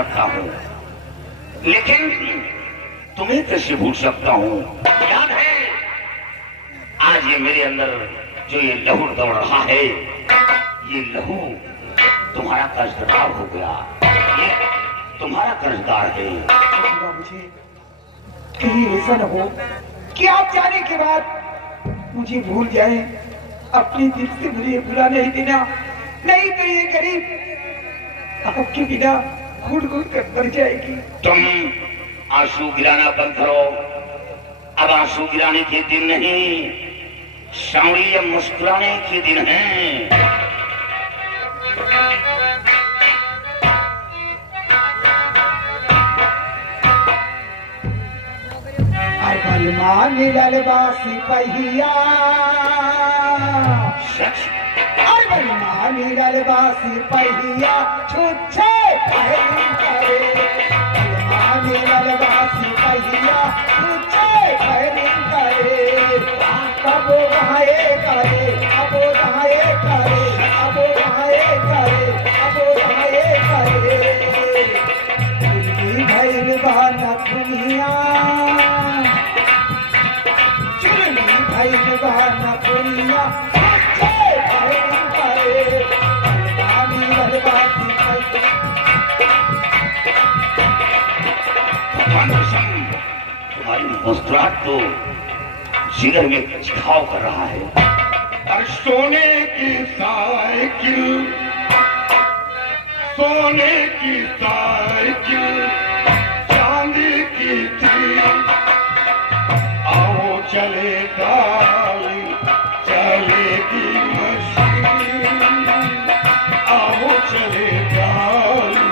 सकता हूँ, लेकिन तुम्हें कैसे भूल सकता हूँ। याद है आज ये मेरे अंदर जो ये लहू दौड़ रहा है, ये लहू तुम्हारा कर्जदार हो गया, ये तुम्हारा कर्जदार है। मुझे कहीं ऐसा न हो कि आप जाने के बाद मुझे भूल जाए। अपने दिल से मुझे बुरा नहीं देना, नहीं तो ये गरीब आपके बिना घुट घुट कर मर जाएगी। तुम आंसू गिराना बंद करो। अब आंसू गिराने के दिन नहीं, सांवरी या मुस्कुराने के दिन हैं। मिलल बासी पहिया, मिलल बासी पहिया छुच्छे पहली करे, मिलल बासी पहिया छुच्छे पहली करे। कबो नहाए करे, अबो नहाए करे, अबो नहाए करे, अबो नहाए करे। भैल बहाना दुनिया बहाना दुनिया तुम्हारी मुस्कुराहट तो जिगर में छिड़काव कर रहा है। और सोने की साइकिल, सोने की साइकिल चांदी की थी। आओ चले डाली, चलेगी मशीन। आओ चले डाली,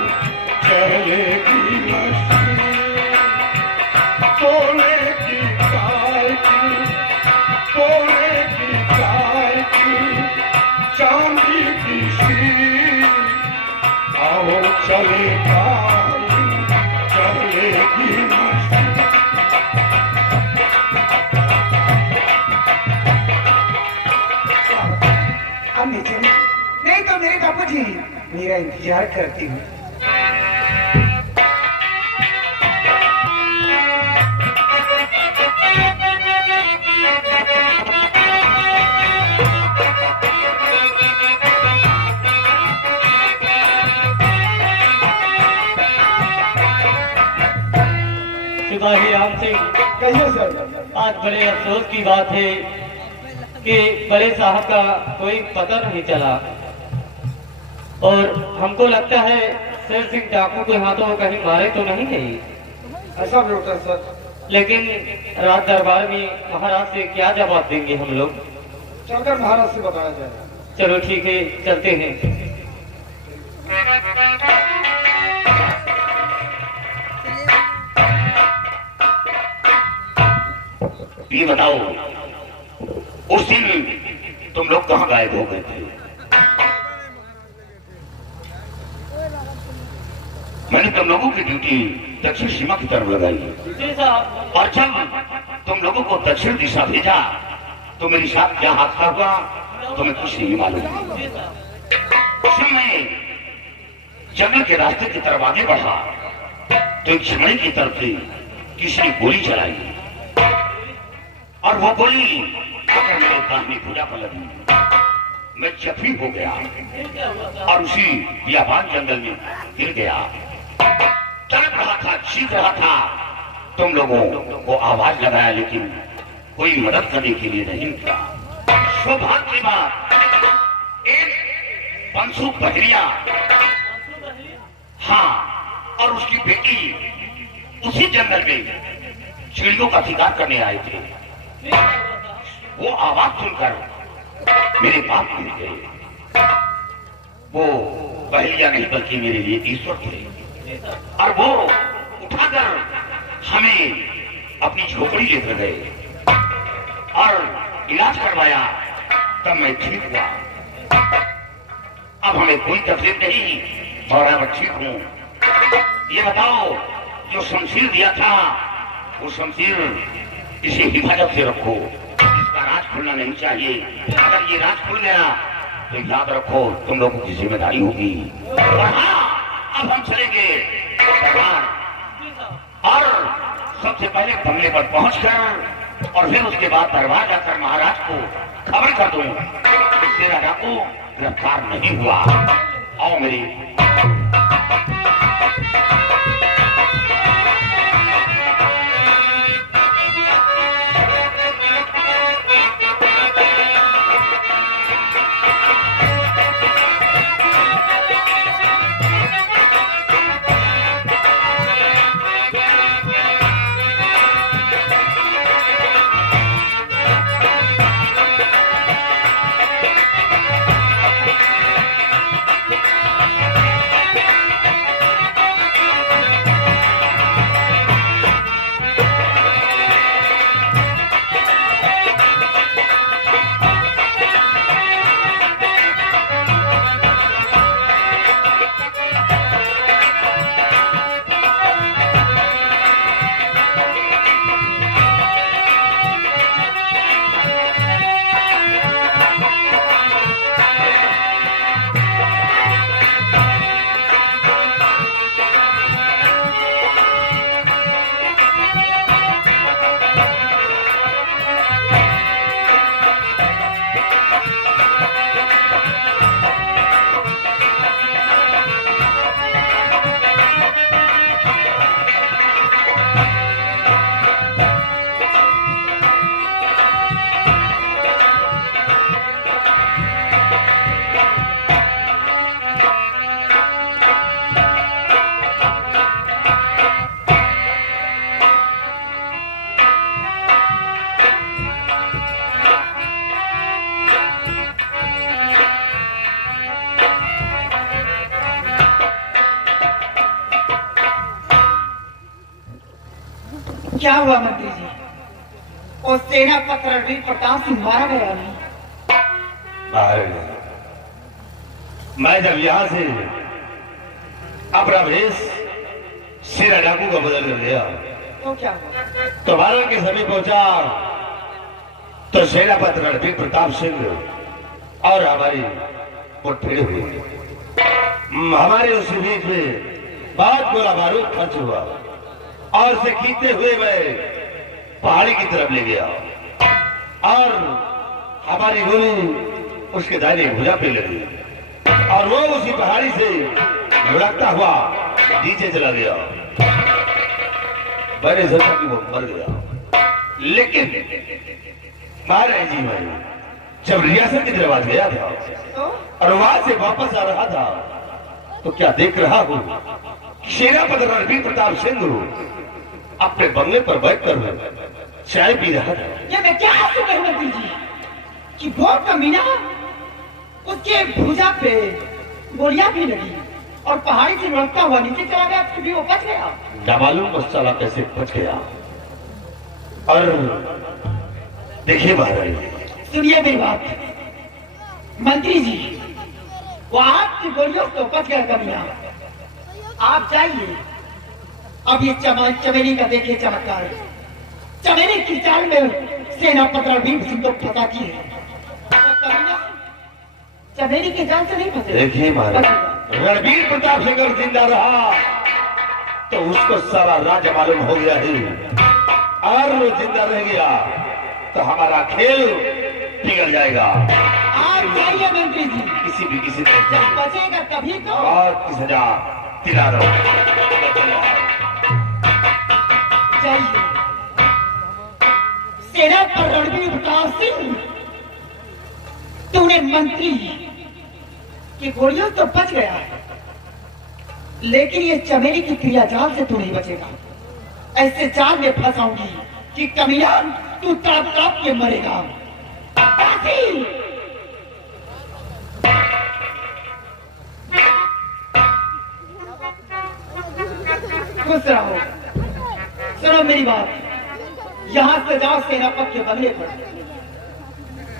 चलेगी मशीन। सोने की साइकिल, सोने की साइकिल चांदी की सी। आओ चले डाली, चलेगी मशीन। नहीं तो मेरे बापूजी मेरा इंतजार करती हूँ। सिपाही राम सिंह, कहिए सर। आज बड़े अफसोस की बात है कि बड़े साहब का कोई पता नहीं चला और हमको लगता है शेर सिंह डाकू के हाथों कहीं मारे तो नहीं गई। ऐसा भी होता है सर। लेकिन रात दरबार में महाराज से क्या जवाब देंगे हम लोग? चलकर महाराज से बताया जाए। चलो ठीक है, चलते हैं। ये बताओ, उस दिन तुम लोग कहाँ गायब हो गए थे? मैंने तुम लोगों की ड्यूटी दक्षिण सीमा की तरफ लगाई और जब तुम लोगों को दक्षिण दिशा भेजा तो मेरे साथ क्या हादसा हुआ तुम्हें कुछ नहीं मालूम। जब मैं जंगल के रास्ते की तरफ आगे बढ़ा तो एक झमड़ी की तरफ से किसी ने गोली चलाई और वो गोली आकर मेरे कान में पूजा पर लगी। मैं जख्मी हो गया और उसी बियाबान जंगल में गिर गया। तड़प रहा था, चीख रहा था, तुम लोगों को आवाज लगाया लेकिन कोई मदद करने के लिए नहीं था। सौभाग्य की बात, एक पंसु बहरिया, हाँ, और उसकी बेटी उसी जंगल में चिड़ियों का शिकार करने आए थे। वो आवाज सुनकर मेरे बाप मिल गए। वो बहलिया नहीं बल्कि मेरे लिए ईश्वर थे और वो उठाकर हमें अपनी झोपड़ी लेकर गए और इलाज करवाया। तब मैं ठीक हुआ। अब हमें कोई तकलीफ नहीं और अब ठीक हूँ। ये बताओ, जो शमशीर दिया था वो शमशीर इसे हिफाजत से रखो, इसका राज खुलना नहीं चाहिए। अगर ये राज खुल गया तो याद रखो तुम लोगों की जिम्मेदारी होगी। और हाँ, अब हम चलेंगे सबसे पहले बंगले पर पहुंचकर और फिर उसके बाद दरबार जाकर महाराज को खबर कर दूं कि शेरा डाकू गिरफ्तार नहीं हुआ। आओ मेरी क्या हुआ मंत्री जी? और सेनापति रणवीर प्रताप सिंह मारा गया नहीं? मैं जब यहाँ से अपना भेष शेरा डाकू का बदल कर गया तो क्या हुआ? तो भारत के समीप पहुंचा तो सेनापति रणवीर प्रताप सिंह और हमारी मुठभेड़ हुई। हमारे उस बीच में बहुत गोला बारूद खर्च हुआ और उसे खींचते हुए मैं पहाड़ी की तरफ ले गया और हमारी गोली उसके दाहिने भुजा पे लगी और वो उसी पहाड़ी से लुढ़कता हुआ नीचे चला गया। मैंने सोचा कि वो मर गया, लेकिन महाराज जी मैं जब रियासत की तरफ गया था और वहां से वापस आ रहा था तो क्या देख रहा हूं, सेनापति रणवीर प्रताप सिंह अपने बंगले पर बैठकर चाय पी रहा था। ये मैं क्या आपको कहूं मंत्री जी कि वो कमीना उसके भुजा पे गोलियां भी लगी और पहाड़ी से लुढ़कता हुआ नीचे चला गया, फिर भी वो बच गया। न मालूम वो साला कैसे बच गया। और देखिए महाराज, सुनिए मेरी बात मंत्री जी, वो आपकी गोलियों से बच गया कमीना। आप जाइए, अब ये चमेली का देखिए चमत्कार। चमेली की चाल में सेनापति रणवीर सिंह को फंसाती है, चमेली के जाल से नहीं फंसे। देखिए महाराज, रणवीर प्रताप सिंह अगर जिंदा रहा तो उसको सारा राज्य मालूम हो गया है, और वो जिंदा रह गया तो हमारा खेल बिगड़ जाएगा। आप जाइए मंत्री जी, किसी जब बचेगा तभी तो। और की सजा दिला दो। जाइए, सेना पर रणवीर प्रताप सिंह, तूने मंत्री की गोलियों तो बच गया, लेकिन ये चमेली की क्रिया जाल से तू नहीं बचेगा। ऐसे जाल में फंसाऊंगी कि कमीना तू तड़प तड़प के मरेगा। खुश रहो। सुनो मेरी बात, यहाँ से जाओ सेनापति के बंगले पर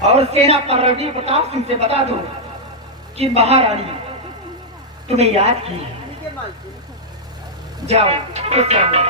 और सेना पर रणवीर प्रताप सिंह से बता दो कि महारानी तुम्हें याद की। जाओ, खुश रहो।